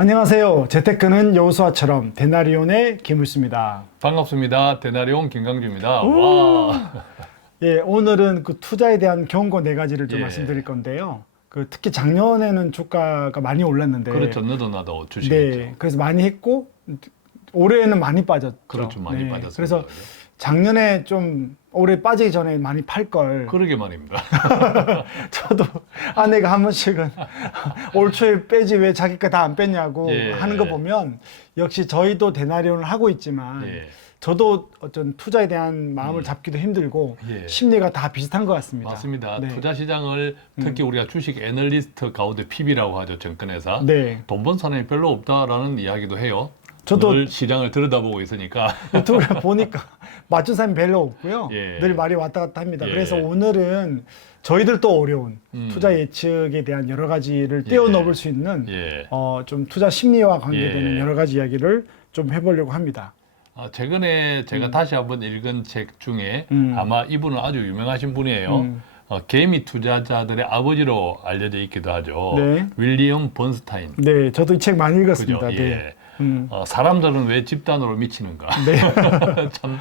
안녕하세요. 재테크는 여호수아처럼 데나리온의 김을수입니다. 반갑습니다. 데나리온 김강주입니다. 오! 와. 예, 오늘은 그 투자에 대한 경고 네 가지를 좀 예. 말씀드릴 건데요. 그 특히 작년에는 주가가 많이 올랐는데, 그렇죠. 너도 나도 주식했죠. 네, 그래서 많이 했고 올해는 많이 빠졌죠. 그렇죠. 많이 네, 빠졌습니다. 그래서 작년에 좀 올해 빠지기 전에 많이 팔 걸. 그러게 말입니다. 저도 아내가 한 번씩은 올 초에 빼지 왜 자기 거 다 안 뺐냐고 예. 하는 거 보면 역시 저희도 데나리온을 하고 있지만 예. 저도 어떤 투자에 대한 마음을 잡기도 힘들고 예. 심리가 다 비슷한 것 같습니다. 맞습니다. 네. 투자 시장을 특히 우리가 주식 애널리스트 가운데 PB라고 하죠. 정권회사. 네. 돈 번 사람이 별로 없다라는 이야기도 해요. 저도 늘 시장을 들여다보고 있으니까. 유튜브를 보니까 맞춘 사람이 별로 없고요. 예. 늘 말이 왔다 갔다 합니다. 예. 그래서 오늘은 저희들도 어려운 투자 예측에 대한 여러 가지를 떼어놓을 수 있는 예. 좀 투자 심리와 관계되는 예. 여러 가지 이야기를 좀 해보려고 합니다. 최근에 제가 다시 한번 읽은 책 중에 음. 아마 이분은 아주 유명하신 분이에요. 개미 투자자들의 아버지로 알려져 있기도 하죠. 네. 윌리엄 번스타인. 네, 저도 이 책 많이 그죠? 읽었습니다. 예. 네. 사람들은 왜 집단으로 미치는가? 네. 참,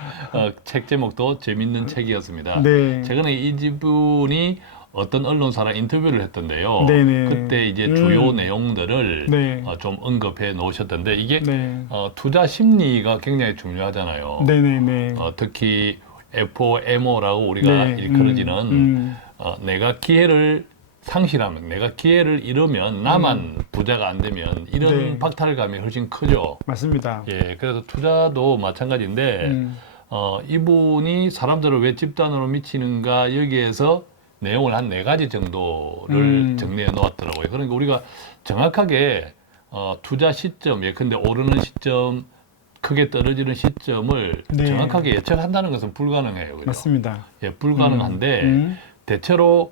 책 제목도 재밌는 책이었습니다. 네. 최근에 이 지분이 어떤 언론사랑 인터뷰를 했던데요. 네네. 그때 이제 주요 내용들을 네. 좀 언급해 놓으셨던데 이게 네. 투자 심리가 굉장히 중요하잖아요. 네네네. 특히 FOMO라고 우리가 네. 일컬어지는 내가 기회를 상실하면, 내가 기회를 잃으면 나만 부자가 안 되면 이런 네. 박탈감이 훨씬 크죠. 맞습니다. 예, 그래서 투자도 마찬가지인데 음. 이분이 사람들을 왜 집단으로 미치는가 여기에서 내용을 한 네 가지 정도를 정리해 놓았더라고요. 그러니까 우리가 정확하게 투자 시점, 예컨대 오르는 시점, 크게 떨어지는 시점을 네. 정확하게 예측한다는 것은 불가능해요. 그죠? 맞습니다. 예, 불가능한데 대체로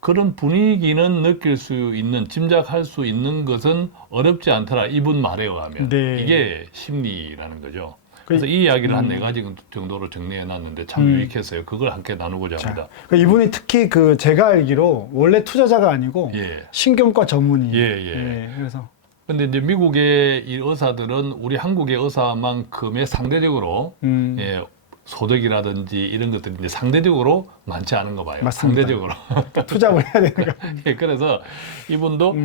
그런 분위기는 느낄 수 있는, 짐작할 수 있는 것은 어렵지 않더라. 이분 말에 의하면. 네. 이게 심리라는 거죠. 그래서 이 이야기를 한 네 가지 정도로 정리해 놨는데 참 유익했어요. 그걸 함께 나누고자 합니다. 이분이 특히 제가 알기로 원래 투자자가 아니고 예. 신경과 전문이에요. 예. 그래서 근데 이제 미국의 이 의사들은 우리 한국의 의사만큼의 상대적으로 예, 소득이라든지 이런 것들이 이제 상대적으로 많지 않은 거 봐요. 맞습니다. 상대적으로. 투자를 해야 되는 거. 예, 그래서 이분도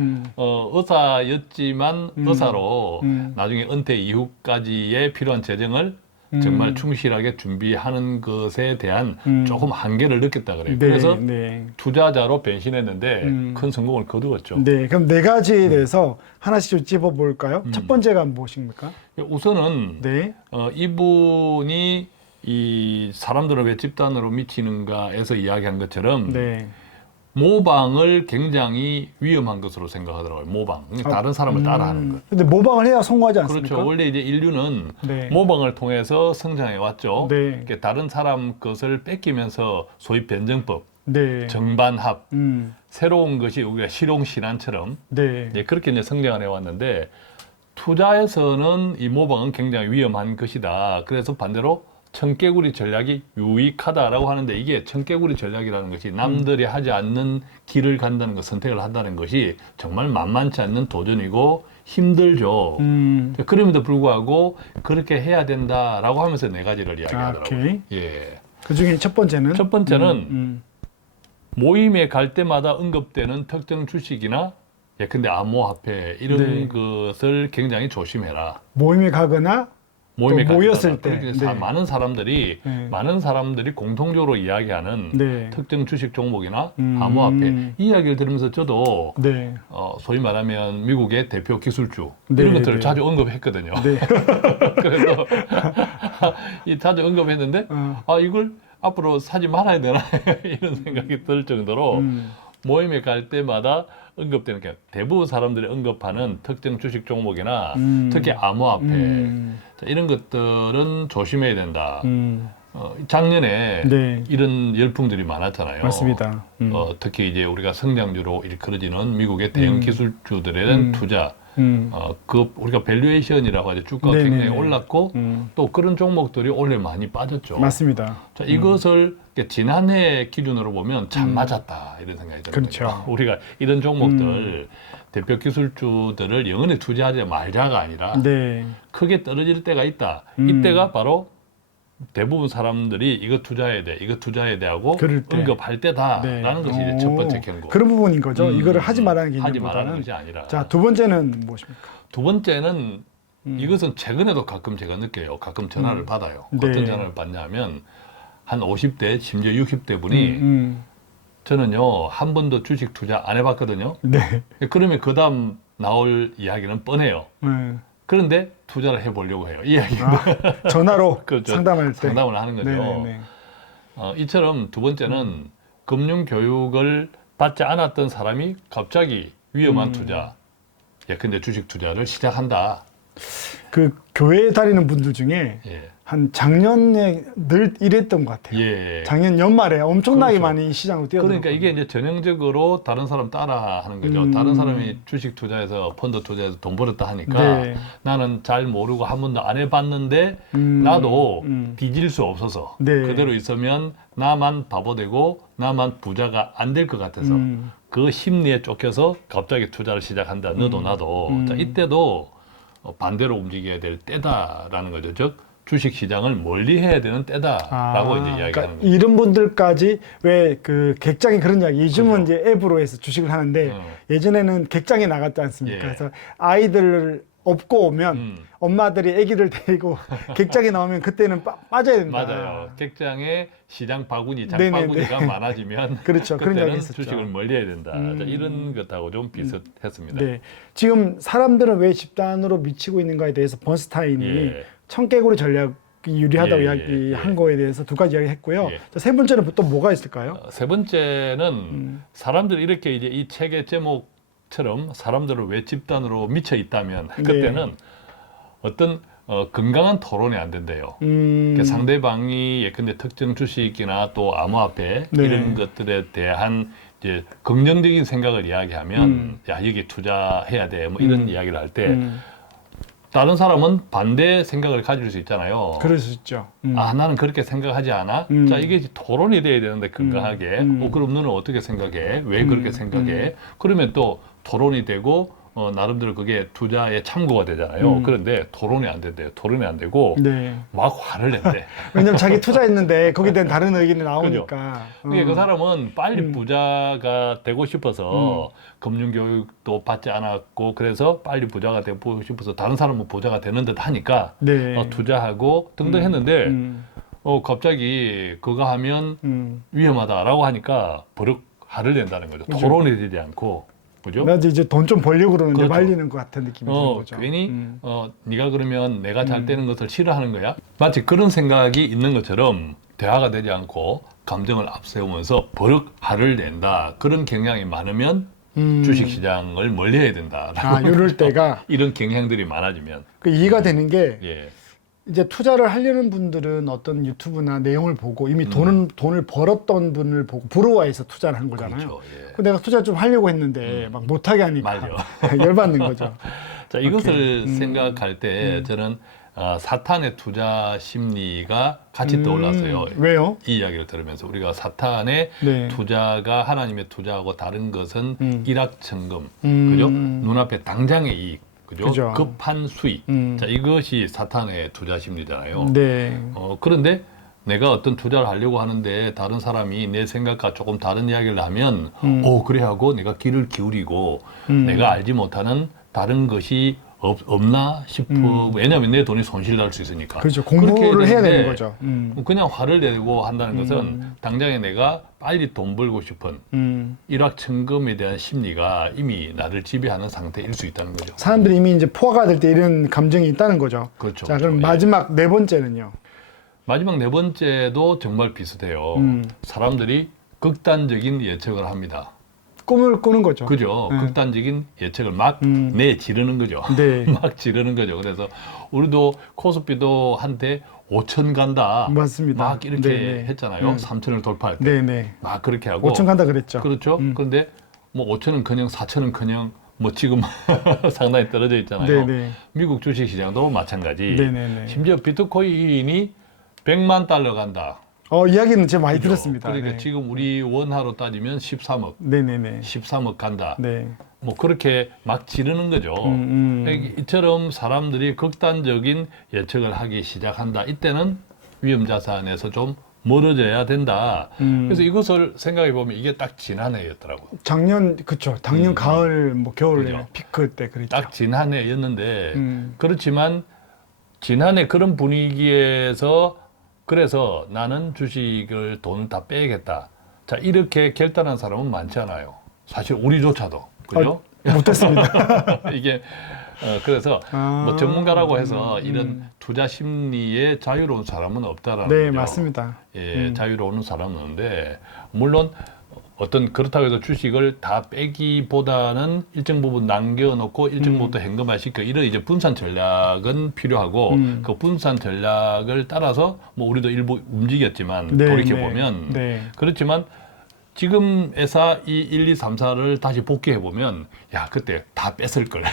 의사였지만 의사로 나중에 은퇴 이후까지의 필요한 재정을 정말 충실하게 준비하는 것에 대한 조금 한계를 느꼈다 그래요. 네, 그래서 네. 투자자로 변신했는데 큰 성공을 거두었죠. 네, 그럼 네 가지에 대해서 하나씩 좀 짚어볼까요? 첫 번째가 무엇입니까? 우선은 네. 이분이 이 사람들은 왜 집단으로 미치는가에서 이야기한 것처럼 네. 모방을 굉장히 위험한 것으로 생각하더라고요. 모방. 다른 사람을 따라하는 것. 근데 모방을 해야 성공하지 않습니까? 그렇죠. 원래 이제 인류는 네. 모방을 통해서 성장해 왔죠. 네. 그러니까 다른 사람 것을 뺏기면서 소위 변증법, 네. 정반합, 음. 새로운 것이 우리가 실용신안처럼 네. 이제 그렇게 이제 성장을 해왔는데 투자에서는 이 모방은 굉장히 위험한 것이다. 그래서 반대로 청개구리 전략이 유익하다라고 하는데 이게 청개구리 전략이라는 것이 남들이 하지 않는 길을 간다는 것, 선택을 한다는 것이 정말 만만치 않는 도전이고 힘들죠. 그럼에도 불구하고 그렇게 해야 된다라고 하면서 네 가지를 이야기하더라고요. 오케이. 예. 그 중에 첫 번째는? 첫 번째는 모임에 갈 때마다 언급되는 특정 주식이나 예컨대 암호화폐 이런 네. 것을 굉장히 조심해라. 모임에 가거나 모임에 또 모였을 때. 그렇게 네. 많은 사람들이 공통적으로 이야기하는 네. 특정 주식 종목이나 암호화폐 이 이야기를 들으면서 저도 네. 소위 말하면 미국의 대표 기술주 네, 이런 것들을 네. 자주 언급했거든요. 네. 그래서 자주 언급했는데 이걸 앞으로 사지 말아야 되나 이런 생각이 들 정도로 모임에 갈 때마다 언급되는 게 대부분 사람들이 언급하는 특정 주식 종목이나 특히 암호화폐 자, 이런 것들은 조심해야 된다. 작년에 네. 이런 열풍들이 많았잖아요. 맞습니다. 특히 이제 우리가 성장주로 일컬어지는 미국의 대형 기술주들에 대한 투자, 그 우리가 밸류에이션이라고 하죠. 주가가 네네네. 굉장히 올랐고 또 그런 종목들이 올해 많이 빠졌죠. 맞습니다. 자, 이것을 지난해 기준으로 보면 참 맞았다 이런 생각이 드는 그렇죠. 거죠. 우리가 이런 종목들 대표 기술주들을 영원히 투자하지 말자가 아니라 네. 크게 떨어질 때가 있다. 이때가 바로 대부분 사람들이 이거 투자해야 돼, 이거 투자해야 돼 하고 그럴 때. 언급할 때다라는 네. 것이 이제 첫 번째 경고. 그런 부분인 거죠. 이거를 하지 말라는 게 하지 있는 말라는 보다는. 것이 아니라. 자, 두 번째는 무엇입니까? 두 번째는 이것은 최근에도 가끔 제가 느껴요. 가끔 전화를 받아요. 네. 어떤 전화를 받냐면 한 50대, 심지어 60대 분이 저는요 한 번도 주식 투자 안 해봤거든요. 네. 그러면 그 다음 나올 이야기는 뻔해요. 그런데 투자를 해보려고 해요. 이 이야기가. 전화로 그렇죠. 상담할 때. 상담을 하는 거죠. 네네네. 이처럼 두 번째는 금융 교육을 받지 않았던 사람이 갑자기 위험한 투자, 예컨대 주식 투자를 시작한다. 그 교회에 다니는 분들 중에 예. 한 작년에 늘 이랬던 것 같아요. 예. 작년 연말에 엄청나게 그렇죠. 많이 시장으로 뛰어들었거든요. 그러니까 이게 이제 전형적으로 다른 사람 따라 하는 거죠. 다른 사람이 주식 투자해서 펀드 투자해서 돈 벌었다 하니까 네. 나는 잘 모르고 한 번도 안 해봤는데 나도 뒤질 수 없어서 네. 그대로 있으면 나만 바보 되고 나만 부자가 안 될 것 같아서 그 심리에 쫓겨서 갑자기 투자를 시작한다. 너도 나도. 자, 이때도 반대로 움직여야 될 때다라는 거죠. 즉 주식 시장을 멀리 해야 되는 때다라고 이제 이야기하는 그러니까 거죠. 이런 분들까지 왜 그 객장에 그런 이야기, 요즘은 그죠. 이제 앱으로 해서 주식을 하는데 예전에는 객장에 나갔지 않습니까? 예. 그래서 아이들을 업고 오면 엄마들이 아기를 데리고 객장에 나오면 그때는 빠져야 된다. 맞아요. 객장에 시장 바구니, 장 네네네. 바구니가 많아지면 그렇죠. 그런 이야기 그때는 있었죠. 주식을 멀리해야 된다. 자, 이런 것하고 좀 비슷했습니다. 네. 지금 사람들은 왜 집단으로 미치고 있는가에 대해서 번스타인이 예. 청개구리 전략이 유리하다고 예, 이야기한 예. 거에 대해서 두 가지 이야기했고요. 예. 자, 세 번째는 또 뭐가 있을까요? 세 번째는 사람들이 이렇게 이제 이 책의 제목처럼 사람들을 왜 집단으로 미쳐 있다면 그때는 어떤 건강한 토론이 안 된대요. 그러니까 상대방이 예컨대 특정 주식이나 또 암호화폐 네. 이런 것들에 대한 이제 긍정적인 생각을 이야기하면 야 여기 투자해야 돼 뭐 이런 이야기를 할 때 다른 사람은 반대 생각을 가질 수 있잖아요. 그럴 수 있죠. 아 나는 그렇게 생각하지 않아. 자 이게 이제 토론이 돼야 되는데 건강하게. 그럼 너는 어떻게 생각해? 왜 그렇게 생각해? 그러면 또 토론이 되고 나름대로 그게 투자에 참고가 되잖아요. 그런데 토론이 안 된대요. 토론이 안 되고 네. 막 화를 낸대. 왜냐면 자기 투자했는데 거기에 대한 다른 의견이 나오니까. 그러니까 그 사람은 빨리 부자가 되고 싶어서 금융교육도 받지 않았고 그래서 빨리 부자가 되고 싶어서 다른 사람은 부자가 되는 듯 하니까 네. 투자하고 등등 했는데 갑자기 그거 하면 위험하다라고 하니까 버럭 화를 낸다는 거죠. 그죠. 토론이 되지 않고. 그죠? 나 이제 돈 좀 벌려고 그러는데 그렇죠. 말리는 것 같은 느낌이 드는 거죠. 괜히 네가 그러면 내가 잘 되는 것을 싫어하는 거야? 마치 그런 생각이 있는 것처럼 대화가 되지 않고 감정을 앞세우면서 버럭 화를 낸다. 그런 경향이 많으면 주식시장을 멀리해야 된다. 이럴 때가 이런 경향들이 많아지면 그 이해가 되는 게 예, 이제 투자를 하려는 분들은 어떤 유튜브나 내용을 보고 이미 돈을 벌었던 분을 보고 부러워해서 투자를 한 거잖아요. 그렇죠. 예. 그 내가 투자 좀 하려고 했는데 막 못하게 하니까 열받는 거죠. 자, 이것을 생각할 때 저는 사탄의 투자 심리가 같이 떠올랐어요. 왜요? 이 이야기를 들으면서 우리가 사탄의 네. 투자가 하나님의 투자하고 다른 것은 일확천금, 그죠? 눈앞에 당장의 이익, 그죠. 급한 수익. 자, 이것이 사탄의 투자 심리잖아요. 네. 그런데 내가 어떤 투자를 하려고 하는데 다른 사람이 내 생각과 조금 다른 이야기를 하면 그래 하고 내가 귀를 기울이고 내가 알지 못하는 다른 것이 없나 싶어. 왜냐하면 내 돈이 손실 날 수 있으니까. 그렇죠. 그렇게 공부를 해야 되는데 되는 거죠. 그냥 화를 내고 한다는 것은 당장에 내가 빨리 돈 벌고 싶은 일확천금에 대한 심리가 이미 나를 지배하는 상태일 수 있다는 거죠. 사람들이 이미 이제 포화가 될 때 이런 감정이 있다는 거죠. 그렇죠. 자, 그럼 그렇죠. 마지막 네 번째는요. 마지막 네 번째도 정말 비슷해요. 사람들이 극단적인 예측을 합니다. 꿈을 꾸는 거죠. 그죠? 극단적인 예측을 막 내지르는 거죠. 네. 막 지르는 거죠. 그래서 우리도 코스피도 한때 5천 간다. 맞습니다. 막 이렇게 네네. 했잖아요. 3천을 돌파할 때. 네네. 막 그렇게 하고. 5천 간다 그랬죠. 그렇죠. 그런데 뭐 5천은 그냥 4천은 그냥 뭐 지금 상당히 떨어져 있잖아요. 네네. 미국 주식 시장도 마찬가지. 네네네. 심지어 비트코인이 100만 달러 간다. 이야기는 제가 많이 그죠? 들었습니다. 그러니까 네. 지금 우리 원화로 따지면 13억, 네네네. 13억 간다. 네. 뭐 그렇게 막 지르는 거죠. 이처럼 사람들이 극단적인 예측을 하기 시작한다. 이때는 위험 자산에서 좀 멀어져야 된다. 그래서 이것을 생각해 보면 이게 딱 지난해였더라고. 작년 그쵸. 작년 가을 뭐 겨울에 그죠. 피크 때 그랬죠. 딱 지난해였는데 음. 그렇지만 지난해 그런 분위기에서 그래서 나는 주식을 돈을 다 빼야겠다. 자, 이렇게 결단한 사람은 많지 않아요. 사실 우리조차도. 그죠? 못했습니다. 이게 그래서 아, 뭐 전문가라고 해서 이런 투자 심리에 자유로운 사람은 없다라는 네, 거죠. 맞습니다. 예, 자유로운 사람은 없는데 물론 어떤 그렇다고 해서 주식을 다 빼기보다는 일정 부분 남겨놓고 일정 부분 또 현금화시켜 이런 이제 분산 전략은 필요하고 그 분산 전략을 따라서 뭐 우리도 일부 움직였지만 네, 돌이켜 네, 보면 네. 그렇지만 지금 회사 이 1, 2, 3, 4를 다시 복귀해 보면 야 그때 다 뺐을 걸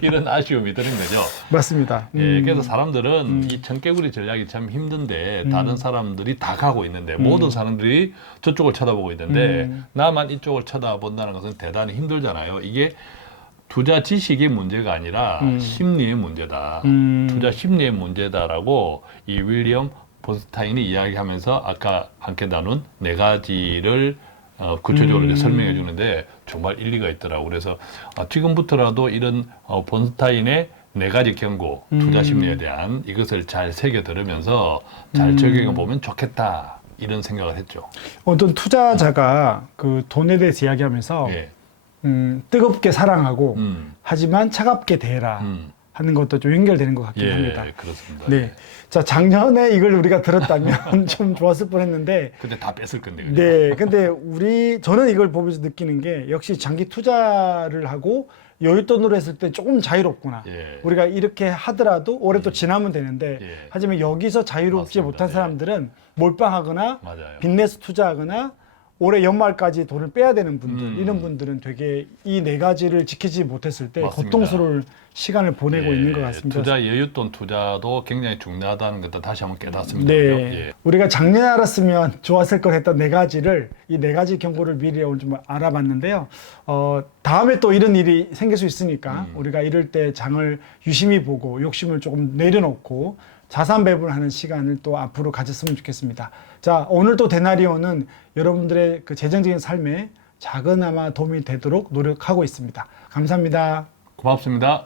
이런 아쉬움이 드는 거죠. 맞습니다. 예, 그래서 사람들은 이 청개구리 전략이 참 힘든데 다른 사람들이 다 가고 있는데 모든 사람들이 저쪽을 쳐다보고 있는데 나만 이쪽을 쳐다본다는 것은 대단히 힘들잖아요. 이게 투자 지식의 문제가 아니라 심리의 문제다. 투자 심리의 문제다라고 이 윌리엄 본스타인이 이야기하면서 아까 함께 나눈 네 가지를 구체적으로 이제 설명해 주는데 정말 일리가 있더라고. 그래서 지금부터라도 이런 본스타인의 네 가지 경고, 투자 심리에 대한 이것을 잘 새겨 들으면서 잘 적용해 보면 좋겠다. 이런 생각을 했죠. 어떤 투자자가 그 돈에 대해서 이야기하면서 예. 뜨겁게 사랑하고 하지만 차갑게 대해라 음. 하는 것도 좀 연결되는 것 같긴 예, 합니다. 그렇습니다. 네. 자, 작년에 이걸 우리가 들었다면 좀 좋았을 뻔했는데. 근데 다 뺐을 건데. 그죠? 네. 근데 저는 이걸 보면서 느끼는 게 역시 장기 투자를 하고 여윳돈으로 했을 때 조금 자유롭구나. 예. 우리가 이렇게 하더라도 올해 또 지나면 되는데 예. 하지만 여기서 자유롭지 맞습니다. 못한 예. 사람들은 몰빵하거나 맞아요. 빚내서 투자하거나 올해 연말까지 돈을 빼야 되는 분들 이런 분들은 되게 이 네 가지를 지키지 못했을 때 맞습니다. 고통스러울 시간을 보내고 있는 것 같습니다. 투자 여윳돈 투자도 굉장히 중요하다는 것도 다시 한번 깨닫습니다. 네, 그죠? 예. 우리가 작년에 알았으면 좋았을 걸 했던 네 가지를 이 네 가지 경고를 미리 오늘 좀 알아봤는데요. 다음에 또 이런 일이 생길 수 있으니까 우리가 이럴 때 장을 유심히 보고 욕심을 조금 내려놓고 자산 배분하는 시간을 또 앞으로 가졌으면 좋겠습니다. 자, 오늘 또 데나리오는 여러분들의 그 재정적인 삶에 작은아마 도움이 되도록 노력하고 있습니다. 감사합니다. 고맙습니다.